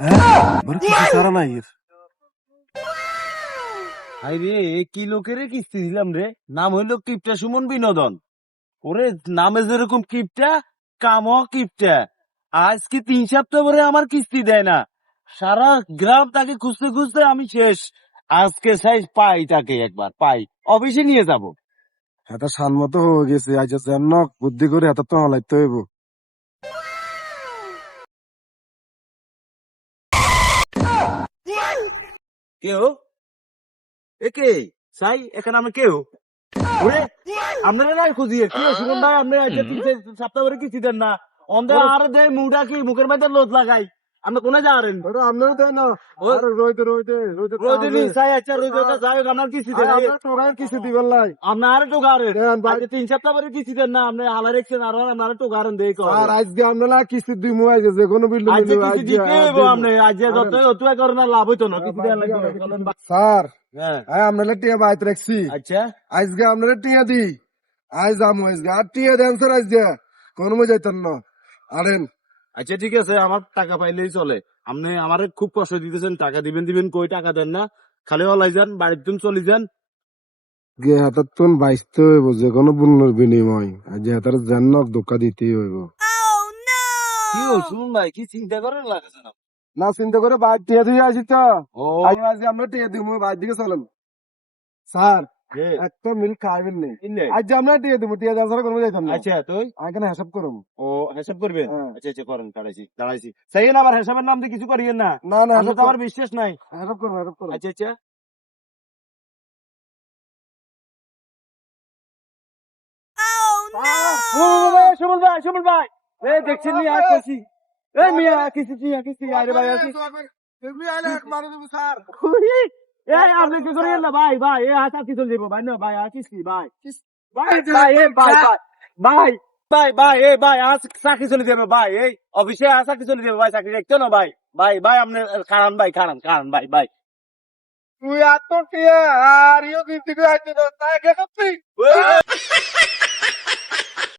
কিছু ছাড়া নাই এর। হাই রে, কি লোকের কিস্তি দিলাম রে। নাম হইলো কিপটা সুমন বিনোদন। ওরে নামে যেরকম কিপটা, কামও কিপটা। আজ কি 3 সপ্তাহ ধরে আমার কিস্তি দেয় না। সারা গ্রাম তাকে খুঁজতে খুঁজতে আমি শেষ। আজকে চাই পাই তাকে, একবার পাই অফিসে নিয়ে যাব। এটা সাল মতো হয়ে গেছে, আজ যেন বুদ্ধি করে হাতে তো হলাইতে হইব। কেউ একে চাই এখানে আমি কেউ ওরে আপনারা নাই খুঁজি কি সুমন ভাই, আপনি আজ 3 সপ্তাহ ধরে কিস্তি দেন না। অন্ধে আর দেয় মুডা কি মুখের মধ্যে লোদ লাগাই। আপনি কোনে যাবেন? আপনারও তাই না, আর রইতে রইতে রইতে রোদে নি চাই, আচ্ছা রোদে যাই হোক, আপনার কিস্তি দেন। আপনার টোকায় কিছু দিবেন লাই। আপনার একটু গাড়েন দেন ভাই। 3 সপ্তাহ ধরে কিস্তি দেন না, আপনি হালা রেখছেন আর আপনার একটু গাড়েন দেই কর। আর আজকে আপনারা কিস্তি দিই মোবাইল যে কোনো বিল আজ কিস্তি দিতে হইব, আপনি আজ যত অতুয়া করেন না লাভ হইতো না, কিস্তি দেন লাগবে। স্যার হ্যাঁ আপনারা টিয়া বাইত রাখছি, আচ্ছা আজকে আপনারা টিয়া দি আজ আমু আজকে আর টিয়া দেন স্যার আজকে কোনো মজা যাইতেন না আরেন। আচ্ছা ঠিক আছে, আমার টাকা পাইলেই চলে। আপনি আমারে খুব কষ্ট দিতেছেন, টাকা দিবেন দিবেন কই টাকা দেন না। খালি ওলাই যান, বাড়ির তুমি চলে যান। গে হাতার তুন বাইসতে হইব যে কোনো পণ্যের বিনিময়, আজ হাতার জান্ন ধোকা দিতেই হইব। কি হল শুনুন ভাই, কি চিন্তা করেন লাগছে না? না চিন্তা করে বাইর টিয়া দিয়ে আসি তো ও আজ আমরা টিয়া দিব বাইর দিকে চলেন স্যার। এ, একটা মিল খাইবেন নি ইনলে। আজ আমরা টিয়া দিব, টিয়া দেওয়ার ছাড়া কোনো যাইতাম না। আচ্ছা তুই এখানে হিসাব করুন। ও হিসাব করবেন? হ্যাঁ। আচ্ছা আচ্ছা করেন, দাঁড়াইছি দাঁড়াইছি। সেই না আবার হিসাবের নাম দিয়ে কিছু করিয়েন না। না না আপনার তো আমার বিশ্বাস নাই। হিসাব করুন হিসাব করুন। আচ্ছা আচ্ছা ও সুমন ভাই, সুমন ভাই, এই দেখছেন নি আর কইছি। এই মিয়া কিস্তি কিস্তি আরে ভাই আসি। এই আপনি কি করেন না ভাই, ভাই এই হাসা কি চলে যাবো ভাই, না ভাই আছিস কি ভাই, ভাই ভাই এই ভাই ভাই ভাই ভাই ভাই এই ভাই আজ চাকরি চলে যাবে ভাই, এই অফিসে আজ চাকরি চলে যাবে ভাই, চাকরি দেখতো না ভাই। ভাই ভাই আপনি খারান ভাই, খারান খারান ভাই ভাই। তুই এত টিয়া আর ইও কিস্তি করে আইতে তাই কে করছিস?